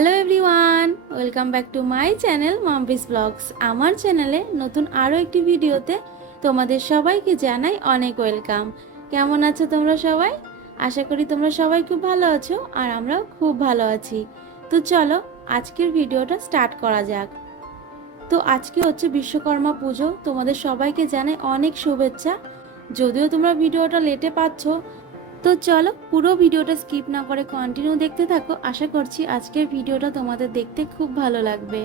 Hello everyone welcome back to my channel Mampi's blogs আমার চ্যানেলে নতুন আরও একটি ভিডিওতে তোমাদের সবাইকে জানাই অনেক ওয়েলকাম কেমন আছো তোমরা সবাই? আশা করি তোমরা সবাই খুব ভালো আছো আর আমরাও খুব ভালো আছি। তো চলো, আজকের ভিডিওটা স্টার্ট করা যাক। তো আজকে হচ্ছে বিশ্বকর্মা পুজো, তোমাদের সবাইকে জানাই অনেক শুভেচ্ছা। যদিও তোমরা ভিডিওটা লেটে পাচ্ছ তো চলো পুরো ভিডিওটা স্কিপ না করে কন্টিনিউ দেখতে থাকো। আশা করছি আজকের ভিডিওটা তোমাদের দেখতে খুব ভালো লাগবে।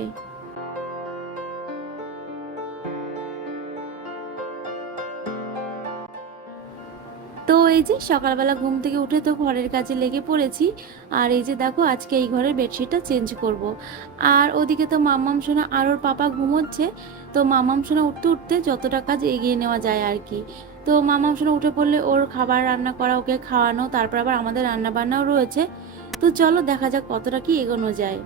তো এই যে সকালবেলা ঘুম থেকে উঠে তো ঘরের কাজে লেগে পড়েছি। আর এই যে দেখো আজকে এই ঘরের বেডশিটটা চেঞ্জ করব। আর ওদিকে তো মাম্মাম সোনা আর ওর পাপা ঘুমোচ্ছে। তো মামাম সোনা উঠতে উঠতে যতটা কাজ এগিয়ে নেওয়া যায় আর কি। তো মামা শুনে উঠে পড়লে ওর খাবার রান্না করা, ওকে খাওয়ানো, তারপর আবার আমাদের রান্নাবান্নাও রয়েছে। তো চলো দেখা যাক কতটা কি এগোনো যায়।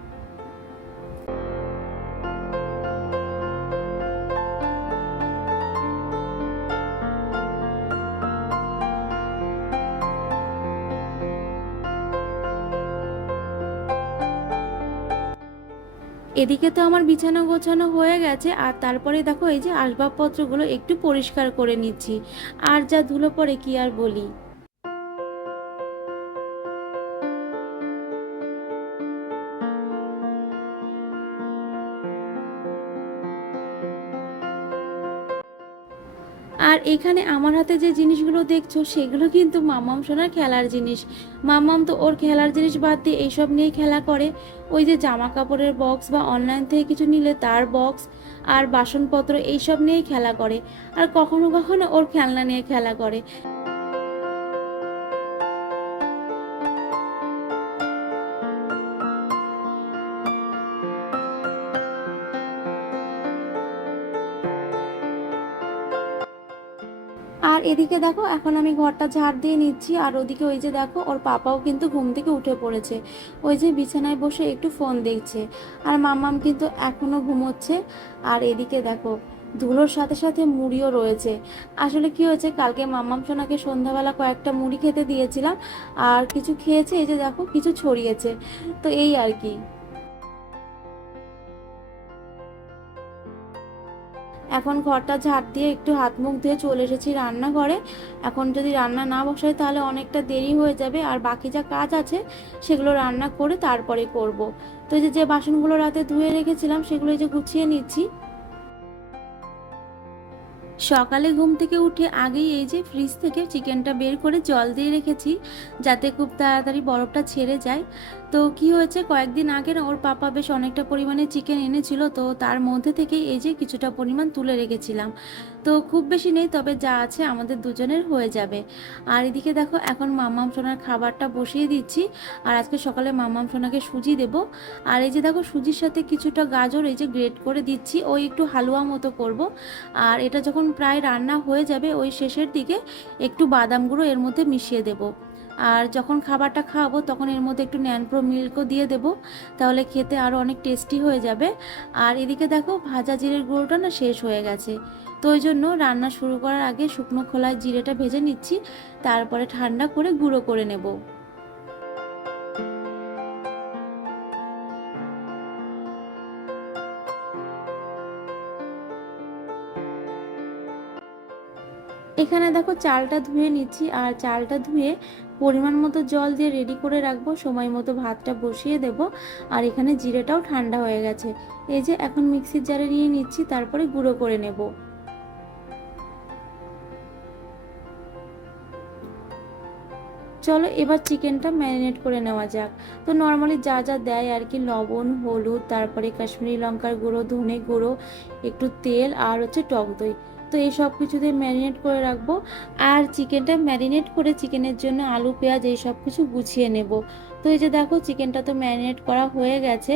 এদিকে তো আমার বিছানা গোছানো হয়ে গেছে, আর তারপরে দেখো এই যে আসবাবপত্রগুলো একটু পরিষ্কার করে নিচ্ছি। আর যা ধুলো পরে কি আর বলি। আর এখানে আমার হাতে যে জিনিসগুলো দেখছ, সেগুলো কিন্তু মামাম সোনার খেলার জিনিস। মামাম তো ওর খেলার জিনিস বাদ দিয়ে এইসব নিয়ে খেলা করে। ওই যে জামা কাপড়ের বক্স বা অনলাইন থেকে কিছু নিলে তার বক্স আর বাসনপত্র এইসব নিয়েই খেলা করে। আর কখনো কখনো ওর খেলনা নিয়ে খেলা করে। এদিকে দেখো, এখন আমি ঘরটা ঝাড় দিয়ে নিচ্ছি, আর ওদিকে ওই যে দেখো, ওর পাপাও কিন্তু ঘুম থেকে উঠে পড়েছে। ওই যে বিছানায় বসে একটু ফোন দেখছে, আর মাম্মাম কিন্তু এখনও ঘুমোচ্ছে। আর এদিকে দেখো, ধুলোর সাথে সাথে মুড়িও রয়েছে। আসলে কি হয়েছে, কালকে মাম্মাম সোনাকে সন্ধ্যাবেলা কয়েকটা মুড়ি খেতে দিয়েছিলাম, আর কিছু খেয়েছে, এই যে দেখো, কিছু ছড়িয়েছে। তো এই আর কি। এখন ঘরটা ঝাড় দিয়ে একটু হাত মুখ ধুয়ে চলে এসেছি রান্নাঘরে। এখন যদি রান্না না বসাই তাহলে অনেকটা দেরি হয়ে যাবে আর বাকি যা কাজ আছে সেগুলো রান্না করে তারপরে করব। তো এই যে বাসনগুলো রাতে ধুয়ে রেখেছিলাম সেগুলো যে গুছিয়ে নিচ্ছি। সকালে ঘুম থেকে উঠে আগেই এই যে ফ্রিজ থেকে চিকেনটা বের করে জল দিয়ে রেখেছি, যাতে খুব তাড়াতাড়ি বরফটা ছেড়ে যায়। তো কি হয়েছে, কয়েকদিন আগে না ওর পাপা বেশ অনেকটা পরিমাণে চিকেন এনেছিল, তো তার মধ্যে থেকে এই যে কিছুটা পরিমাণ তুলে রেখেছিলাম। তো খুব বেশি নেই, তবে যা আছে আমাদের দুজনের হয়ে যাবে। আর এদিকে দেখো, এখন মাম্মাম সোনার খাবারটা বসিয়ে দিচ্ছি, আর আজকে সকালে মাম্মাম সোনাকে সুজি দেব। আর এই যে দেখো, সুজির সাথে কিছুটা গাজর এই যে গ্রেট করে দিচ্ছি, ওই একটু হালুয়া মতো করব। আর এটা যখন প্রায় রান্না হয়ে যাবে, ওই শেষের দিকে একটু বাদাম গুঁড়ো এর মধ্যে মিশিয়ে দেবো। আর যখন খাবারটা খাওয়াবো তখন এর মধ্যে একটু ন্যানপ্রো মিল্কও দিয়ে দেব, তাহলে খেতে আরও অনেক টেস্টি হয়ে যাবে। আর এদিকে দেখো, ভাজা জিরের গুঁড়োটা না শেষ হয়ে গেছে। তো ওই জন্য রান্না শুরু করার আগে শুকনো খোলায় জিরেটা ভেজে নিচ্ছি, তারপরে ঠান্ডা করে গুঁড়ো করে নেব। এখানে দেখো চালটা ধুয়ে নিচ্ছি, আর চালটা ধুয়ে পরিমাণ মতো জল দিয়ে রেডি করে রাখব, সময় মতো ভাতটা বসিয়ে দেব, আর এখানে জিরেটাও ঠান্ডা হয়ে গেছে। এই যে এখন মিক্সির জারে নিয়ে নিচ্ছি, তারপরে গুঁড়ো করে নেব। চলো এবার চিকেনটা ম্যারিনেট করে নেওয়া যাক। তো নর্মালি যা যা দেয় আর কি, লবণ, হলুদ, তারপরে কাশ্মীরি লঙ্কার গুঁড়ো, ধনে গুঁড়ো, একটু তেল, আর হচ্ছে টক দই। তো এই সব কিছু দিয়ে ম্যারিনেট করে রাখব। আর চিকেনটা ম্যারিনেট করে চিকেনের জন্য আলু, পেঁয়াজ, এই সব কিছু গুছিয়ে নেব। তো এই যে দেখো চিকেনটা তো ম্যারিনেট করা হয়ে গেছে।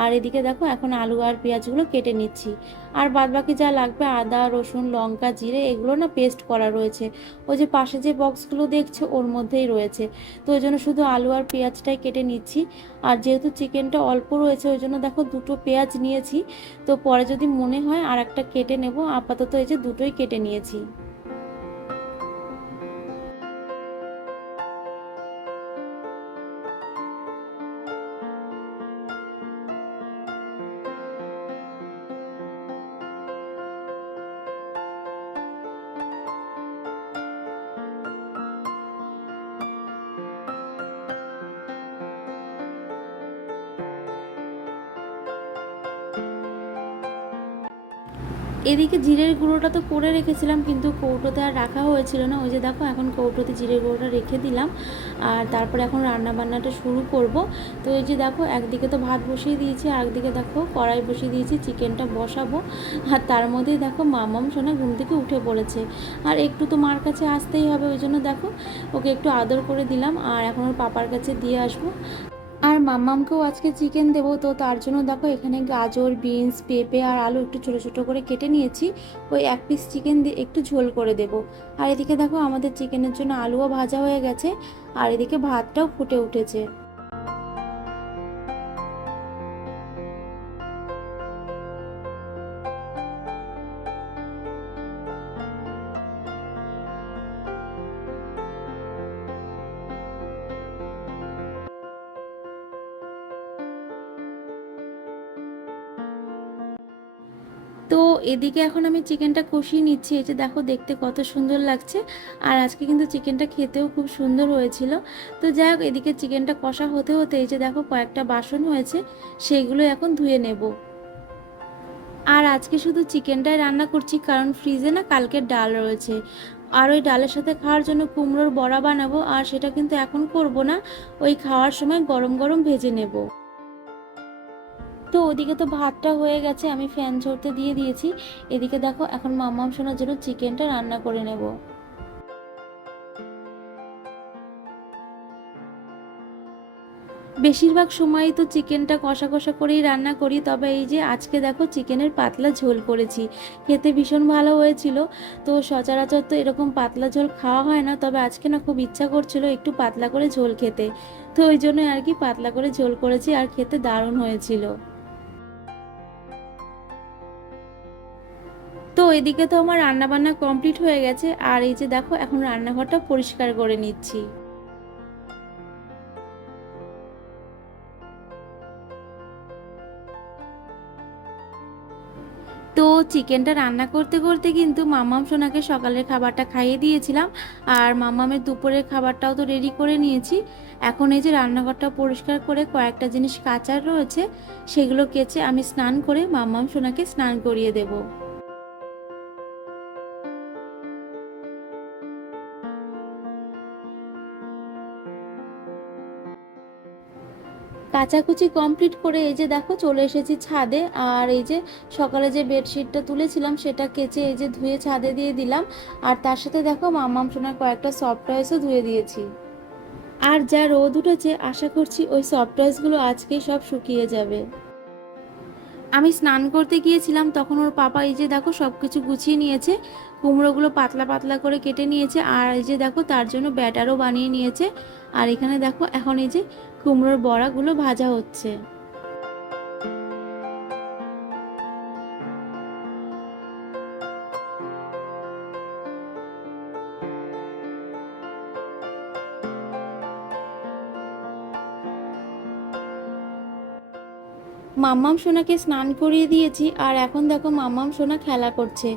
আর এদিকে দেখো, এখন আলু আর পেঁয়াজগুলো কেটে নিচ্ছি। আর বাদ বাকি যা লাগবে, আদা, রসুন, লঙ্কা, জিরে, এগুলো না পেস্ট করা রয়েছে। ওই যে পাশে যে বক্সগুলো দেখছ, ওর মধ্যেই রয়েছে। তো ওই জন্য শুধু আলু আর পেঁয়াজটাই কেটে নিচ্ছি। আর যেহেতু চিকেনটা অল্প রয়েছে, ওই জন্য দেখো, দুটো পেঁয়াজ নিয়েছি। তো পরে যদি মনে হয় আর একটা কেটে নেব। আপাতত এই যে দুটোই কেটে নিয়েছি। এদিকে জিরের গুঁড়োটা তো করে রেখেছিলাম, কিন্তু কৌটোতে আর রাখা হয়েছিল না। ওই যে দেখো, এখন কৌটোতে জিরের গুঁড়োটা রেখে দিলাম। আর তারপরে এখন রান্না বান্নাটা শুরু করব। তো এই যে দেখো, একদিকে তো ভাত বসিয়ে দিয়েছি, আর একদিকে দেখো কড়াই বসিয়ে দিয়েছি, চিকেনটা বসাবো। আর তার মধ্যেই দেখো মামাম সোনা ঘুম থেকে উঠে পড়েছে। আর একটু তো মার কাছে আসতেই হবে, ওই জন্য দেখো ওকে একটু আদর করে দিলাম। আর এখন ওর পাপার কাছে দিয়ে আসব। আর মাম্মামকেও আজকে চিকেন দেবো। তো তার জন্য দেখো এখানে গাজর, বিনস, পেঁপে আর আলু একটু ছোটো ছোটো করে কেটে নিয়েছি। ওই এক পিস চিকেন দিয়ে একটু ঝোল করে দেব। আর এদিকে দেখো আমাদের চিকেনের জন্য আলুও ভাজা হয়ে গেছে। আর এদিকে ভাতটাও ফুটে উঠেছে। এদিকে এখন আমি চিকেনটা কষিয়ে নিচ্ছি। এই যে দেখো, দেখতে কত সুন্দর লাগছে। আর আজকে কিন্তু চিকেনটা খেতেও খুব সুন্দর হয়েছিল। তো যাই হোক, এদিকে চিকেনটা কষা হতে হতে এই যে দেখো, কয়েকটা বাসন হয়েছে, সেইগুলো এখন ধুয়ে নেব। আর আজকে শুধু চিকেনটাই রান্না করছি, কারণ ফ্রিজে না কালকের ডাল রয়েছে। আর ওই ডালের সাথে খাওয়ার জন্য কুমড়োর বড়া বানাবো, আর সেটা কিন্তু এখন করব না। ওই খাওয়ার সময় গরম গরম ভেজে নেব। তো ওদিকে তো ভাতটা হয়ে গেছে, আমি ফ্যান ঝরতে দিয়ে দিয়েছি। এদিকে দেখো, এখন মাম্মাম শোনার জন্য চিকেনটা রান্না করে নেব। বেশিরভাগ সময়ই তো চিকেনটা কষা কষা করেই রান্না করি, তবে এই যে আজকে দেখো চিকেনের পাতলা ঝোল করেছি। খেতে ভীষণ ভালো হয়েছিল, তো সচরাচর তো এরকম পাতলা ঝোল খাওয়া হয় না, তবে আজকে না খুব ইচ্ছা করছিল একটু পাতলা করে ঝোল খেতে। তো ওই জন্য আর কি পাতলা করে ঝোল করেছি, আর খেতে দারুণ হয়েছিল। এদিকে তো আমার রান্নাবান্না কমপ্লিট হয়ে গেছে, আর এই যে দেখো, এখন রান্নাঘরটা পরিষ্কার করে নিচ্ছি। তো চিকেনটা রান্না করতে করতে কিন্তু মাম্মাম সোনাকে সকালের খাবারটা খাইয়ে দিয়েছিলাম, আর মাম্মামের দুপুরের খাবারটাও তো রেডি করে নিয়েছি। এখন এই যে রান্নাঘরটা পরিষ্কার করে কয়েকটা জিনিস কাচার রয়েছে, সেগুলো কেচে আমি স্নান করে মাম্মাম সোনাকে স্নান করিয়ে দেবো। কাচাকুচি কমপ্লিট করে এই যে দেখো চলে এসেছি ছাদে, আর এই যে সকালে যে বেডশিটটা তুলেছিলাম সেটা কেচে এই যে ধুয়ে ছাদে দিয়ে দিলাম। আর তার সাথে দেখো মামাম সোনার কয়েকটা সফট টয়েসও ধুয়ে দিয়েছি। আর যা রোদ উঠেছে, আশা করছি ওই সফট টয়েসগুলো আজকেই সব শুকিয়ে যাবে। আমি স্নান করতে গিয়েছিলাম, তখন ওর পাপা এই যে দেখো সব কিছু গুছিয়ে নিয়েছে, কুমড়োগুলো পাতলা পাতলা করে কেটে নিয়েছে, আর এই যে দেখো তার জন্য ব্যাটারও বানিয়ে নিয়েছে। আর এখানে দেখো এখন এই যে কুমড়োর বড়াগুলো ভাজা হচ্ছে। মাম্মাম সোনাকে স্নান করিয়ে দিয়েছি, আর এখন দেখো মাম্মাম সোনা খেলা করছে।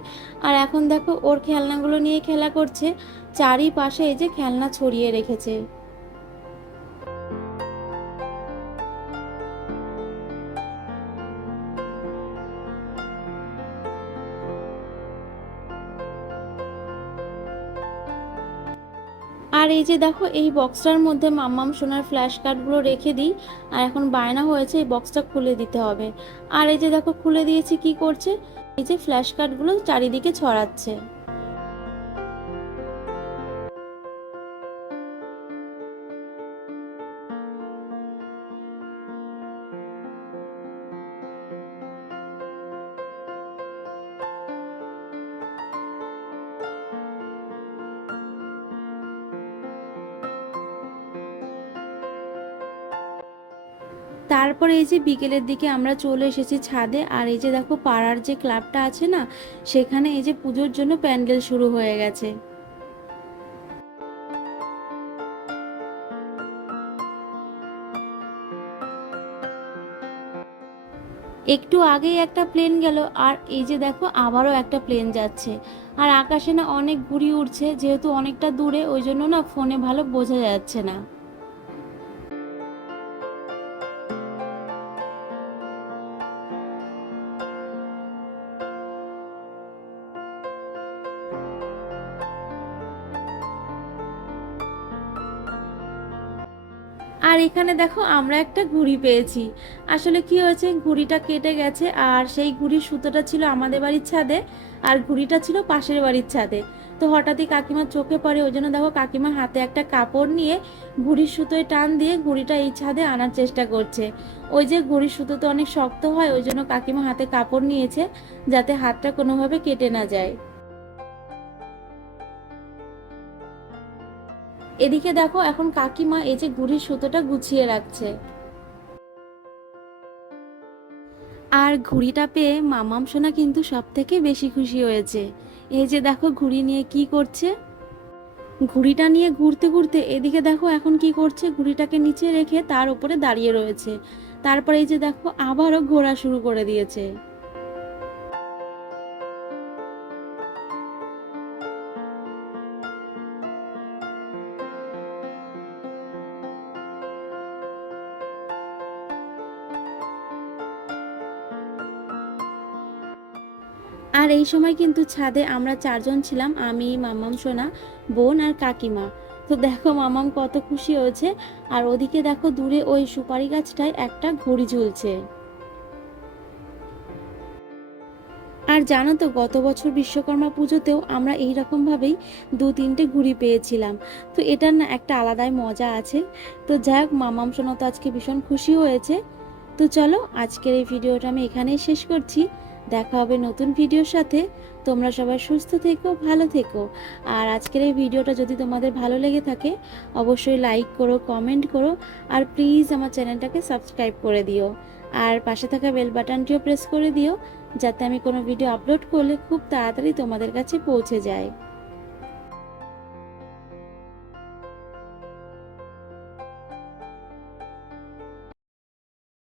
আর এখন দেখো ওর খেলনাগুলো নিয়ে খেলা করছে, চারিপাশে এই যে খেলনা ছড়িয়ে রেখেছে। এই যে দেখো, এই বক্সটার মধ্যে মাম্মাম সোনার ফ্ল্যাশ কার্ডগুলো রেখে দিই, আর এখন বায়না হয়েছে, এই বক্সটা খুলে দিতে হবে। আর এই যে দেখো, খুলে দিয়েছি, কি করছে? এই যে ফ্ল্যাশ কার্ডগুলো চারিদিকে ছড়াচ্ছে। তারপরে এই যে বিকেলের দিকে আমরা চলে এসেছি ছাদে, আর এই যে দেখো পাড়ার যে ক্লাবটা আছে না, সেখানে এই যে পুজোর জন্য প্যান্ডেল শুরু হয়ে গেছে। একটু আগেই একটা প্লেন গেল, আর এই যে দেখো আবারও একটা প্লেন যাচ্ছে। আর আকাশে না অনেক ঘুড়ি উঠছে যেহেতু অনেকটা দূরে, ওই জন্য না ফোনে ভালো বোঝা যাচ্ছে না। এখানে দেখো আমরা একটা ঘুড়ি পেয়েছি। আসলে কি হয়েছে ঘুড়িটা কেটে গেছে আর সেই ঘুড়ির সুতোটা ছিল আমাদের বাড়ির ছাদে আর ঘুড়িটা ছিল পাশের বাড়ির ছাদে। তো হঠাৎই কাকিমার চোখে পড়ে, ওই জন্য দেখো কাকিমা হাতে একটা কাপড় নিয়ে ঘুড়ির সুতোয় টান দিয়ে ঘুড়িটা এই ছাদে আনার চেষ্টা করছে। ওই যে ঘুড়ির সুতো তো অনেক শক্ত হয়, ওই জন্য কাকিমা হাতে কাপড় নিয়েছে যাতে হাতটা কোনোভাবে কেটে না যায়। এদিকে দেখো এখন কাকিমা এই যে ঘুড়ির সুতোটা গুছিয়ে রাখছে। আর ঘুড়িটা পেয়ে মামাম সোনা কিন্তু সব থেকে বেশি খুশি হয়েছে। এই যে দেখো ঘুড়ি নিয়ে কি করছে। ঘুড়িটা নিয়ে ঘুরতে ঘুরতে এদিকে দেখো এখন কি করছে, ঘুড়িটাকে নিচে রেখে তার উপরে দাঁড়িয়ে রয়েছে। তারপরে এই যে দেখো আবারও ঘোরা শুরু করে দিয়েছে। আর এই সময় কিন্তু ছাদে আমরা চারজন ছিলাম, আমি, মামাম সোনা, বোন আর কাকিমা। তো দেখো মামাম কত খুশি হয়েছে, আর ওদিকে দেখো দূরে ওই সুপারি গাছটায় একটা ঘড়ি ঝুলছে। আর জানো তো, গত বছর বিশ্বকর্মা পুজোতেও আমরা এই রকম ভাবেই দু তিনটে ঘুড়ি পেয়েছিলাম। তো এটার না একটা আলাদাই মজা আছে। তো যাই হোক, মামাম সোনা তো আজকে ভীষণ খুশি হয়েছে। তো চলো, আজকের এই ভিডিওটা আমি এখানেই শেষ করছি। দেখা হবে নতুন ভিডিওর সাথে। তোমরা সবাই সুস্থ থেকো, ভালো থেকো। আর আজকের এই ভিডিওটা যদি তোমাদের ভালো লেগে থাকে, অবশ্যই লাইক করো কমেন্ট করো, আর প্লিজ আমার চ্যানেলটাকে সাবস্ক্রাইব করে দিও। আর পাশে থাকা বেল বাটনটিও প্রেস করে দিও, যাতে আমি কোনো ভিডিও আপলোড করলে খুব তাড়াতাড়ি তোমাদের কাছে পৌঁছে যায়।